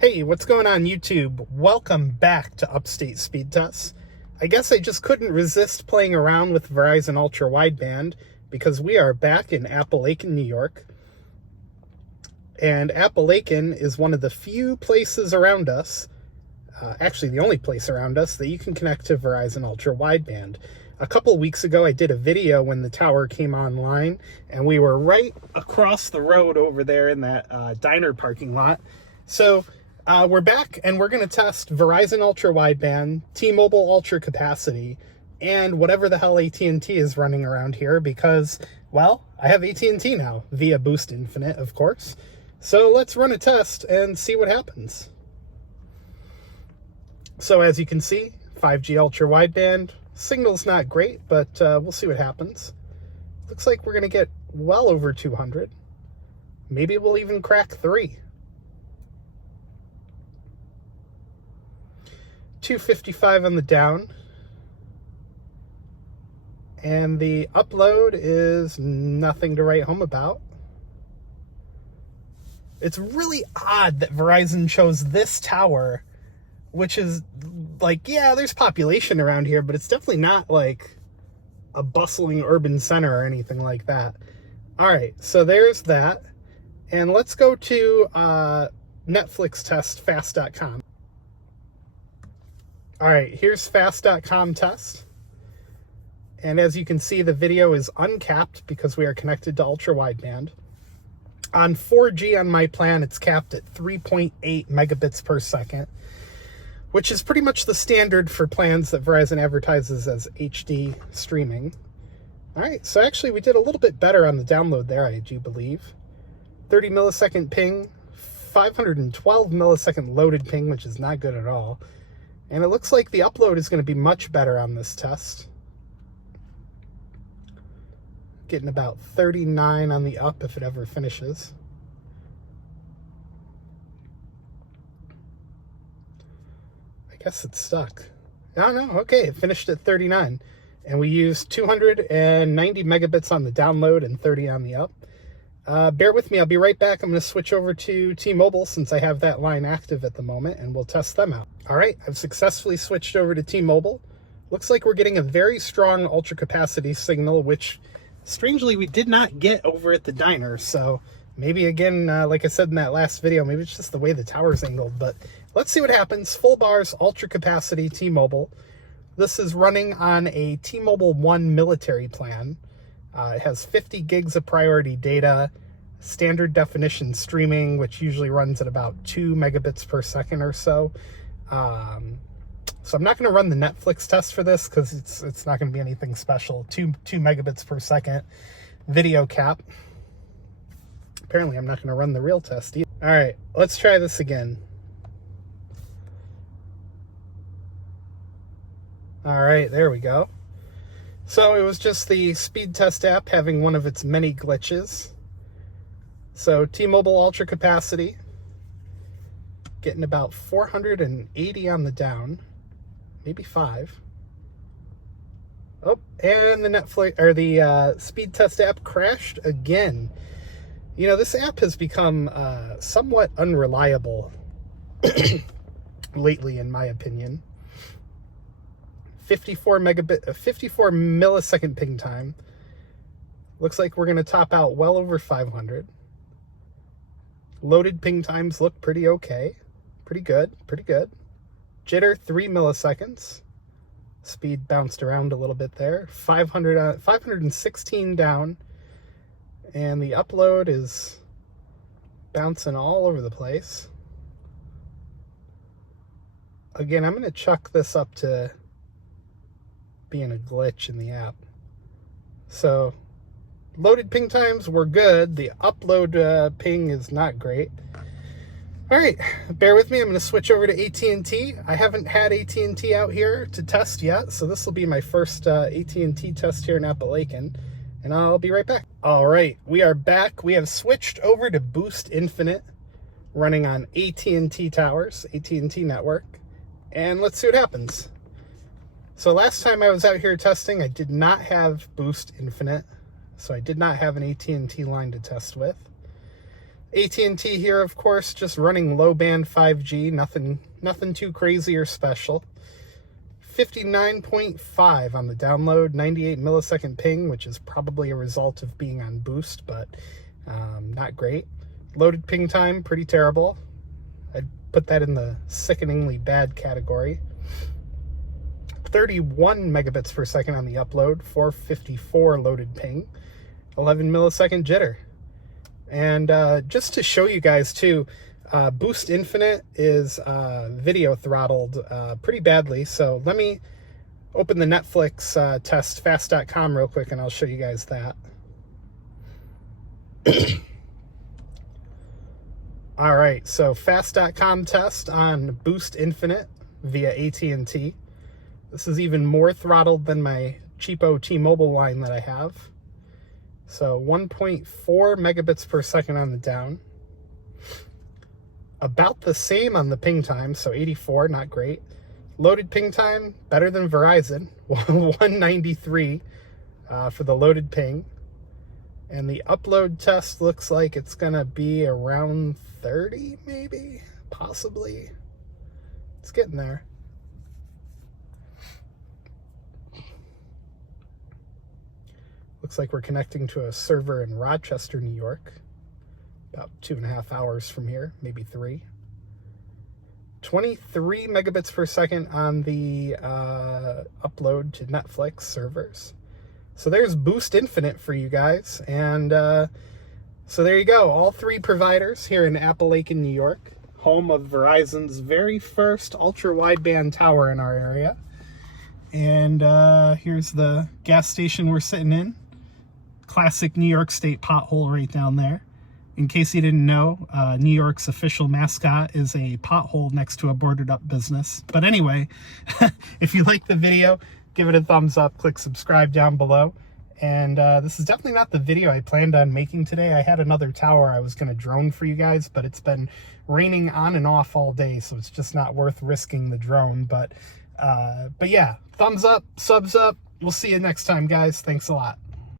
Hey, what's going on YouTube? Welcome back to Upstate Speedtests. I guess I just couldn't resist playing around with Verizon Ultra Wideband because we are back in Appalachian, New York. And Appalachian is one of the few places around us, actually the only place around us, that you can connect to Verizon Ultra Wideband. A couple weeks ago, I did a video when the tower came online, and we were right across the road over there in that diner parking lot. So we're back, and we're going to test Verizon Ultra Wideband, T-Mobile Ultra Capacity, and whatever the hell AT&T is running around here because, well, I have AT&T now, via Boost Infinite, of course. So let's run a test and see what happens. So as you can see, 5G Ultra Wideband, signal's not great, but we'll see what happens. Looks like we're going to get well over 200. Maybe we'll even crack 3. 255 on the down. And the upload is nothing to write home about. It's really odd that Verizon chose this tower, which is like, yeah, there's population around here, but it's definitely not like a bustling urban center or anything like that. All right, so there's that. And let's go to Netflix test fast.com. All right, here's fast.com test. And as you can see, the video is uncapped because we are connected to ultra wideband. On 4G on my plan, it's capped at 3.8 megabits per second, which is pretty much the standard for plans that Verizon advertises as HD streaming. All right, so actually we did a little bit better on the download there, I do believe. 30 millisecond ping, 512 millisecond loaded ping, which is not good at all. And it looks like the upload is going to be much better on this test. Getting about 39 on the up if it ever finishes. I guess it's stuck. Oh no, okay, it finished at 39. And we used 290 megabits on the download and 30 on the up. Bear with me, I'll be right back. I'm going to switch over to T-Mobile since I have that line active at the moment, and we'll test them out. All right, I've successfully switched over to T-Mobile. Looks like we're getting a very strong ultra capacity signal, which strangely we did not get over at the diner. So maybe again, like I said in that last video, maybe it's just the way the tower's angled, but let's see what happens. Full bars, ultra capacity, T-Mobile. This is running on a T-Mobile One military plan. It has 50 gigs of priority data, standard definition streaming, which usually runs at about 2 megabits per second or so. So I'm not going to run the Netflix test for this because it's not going to be anything special. 2 megabits per second video cap. Apparently I'm not going to run the real test either. All right, let's try this again. All right, there we go. So it was just the Speedtest app having one of its many glitches. So T-Mobile Ultra Capacity, getting about 480 on the down, maybe 5. Oh, and the Netflix or the Speedtest app crashed again. You know, this app has become somewhat unreliable lately, in my opinion. 54 millisecond ping time. Looks like we're going to top out well over 500. Loaded ping times look pretty okay. Pretty good, pretty good. Jitter, 3 milliseconds. Speed bounced around a little bit there. 516 down. And the upload is bouncing all over the place. Again, I'm going to chuck this up to being a glitch in the app. So loaded ping times were good. The upload ping is not great. All right, bear with me. I'm going to switch over to AT&T. I haven't had AT&T out here to test yet, so this will be my first AT&T test here in Appalachian, and I'll be right back. All right, we are back. We have switched over to Boost Infinite, running on AT&T towers, AT&T network, and let's see what happens. So last time I was out here testing, I did not have Boost Infinite, so I did not have an AT&T line to test with. AT&T here, of course, just running low band 5G, nothing too crazy or special. 59.5 on the download, 98 millisecond ping, which is probably a result of being on boost, but not great. Loaded ping time, pretty terrible. I'd put that in the sickeningly bad category. 31 megabits per second on the upload, 454 loaded ping, 11 millisecond jitter. And just to show you guys too, Boost Infinite is video throttled pretty badly. So let me open the Netflix test fast.com real quick and I'll show you guys that. All right, so fast.com test on Boost Infinite via AT&T. This is even more throttled than my cheapo T-Mobile line that I have. So 1.4 megabits per second on the down. About the same on the ping time, so 84, not great. Loaded ping time, better than Verizon, 193 for the loaded ping. And the upload test looks like it's gonna be around 30, maybe, possibly. It's getting there. Looks like we're connecting to a server in Rochester, New York. About 2.5 hours from here, maybe 3. 23 megabits per second on the upload to Netflix servers. So there's Boost Infinite for you guys. And so there you go. All 3 providers here in Appalachian, New York. Home of Verizon's very first ultra-wideband tower in our area. And here's the gas station we're sitting in. Classic New York State pothole right down there. In case you didn't know, New York's official mascot is a pothole next to a boarded up business. But anyway, if you like the video, give it a thumbs up, click subscribe down below. And this is definitely not the video I planned on making today. I had another tower I was going to drone for you guys, but it's been raining on and off all day, so it's just not worth risking the drone. But yeah, thumbs up, subs up. We'll see you next time, guys. Thanks a lot.